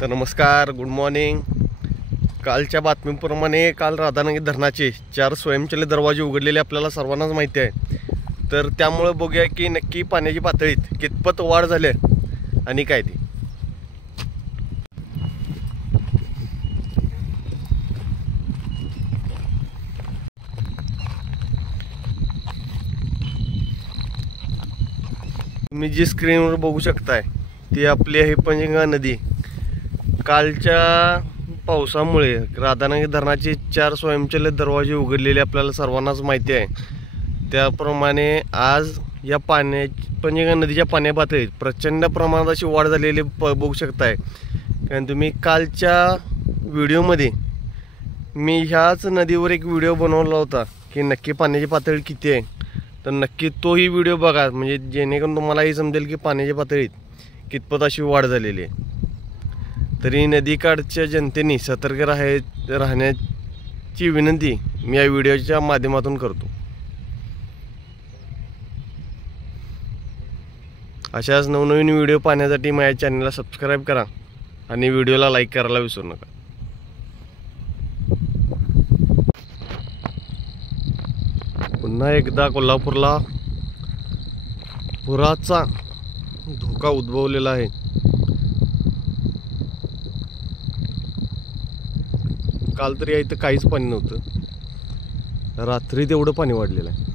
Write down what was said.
तर नमस्कार, good morning. कालच्या बातमीप्रमाणे काल राधानगरी धरणाचे 4 स्वयंचलित दरवाजे उघडलेले आपल्याला सर्वांनाच माहिती आहे. तर त्यामुळे बघूया की नक्की पाण्याची पातळीत कितपत वाढ झाली आणि काय ती. तुम्ही जी स्क्रीनवर बघू शकताय ती आपली आहे पंचगंगा नदी. कालच्या पावसामुळे राधानगरी धरणाचे 4 स्वयंचलित दरवाजे उघडलेले आपल्याला सर्वांनाच माहिती आहे. त्याप्रमाणे आज या पंचगंगा नदीच्या पाणी पातळीत प्रचंड प्रमाणात अशी वाढ झालेली बघू शकताय. कारण तुम्ही कालच्या व्हिडिओमध्ये मी ह्याच नदीवर एक व्हिडिओ बनवला होता की नक्की पाण्याची पातळी किती आहे. तर नक्की तोही व्हिडिओ बघा, म्हणजे जेणेकरून तुम्हालाही समजेल की पाण्याच्या पातळीत कितपत अशी वाढ झालेली आहे. तरी नदीकाठच्या जनतेने सतर्क राहण्याची विनंती मी या व्हिडिओच्या माध्यमातून करतो. अशाच नवनवीन व्हिडिओ पाहण्यासाठी माझ्या चॅनलला सबस्क्राईब करा आणि व्हिडिओला लाईक करायला विसरू नका. पुन्हा एकदा कोल्हापूरला पुराचा धोका उद्भवलेला आहे. काल तरी इथं काहीच पाणी नव्हतं, रात्री तेवढं पाणी वाढलेलं आहे.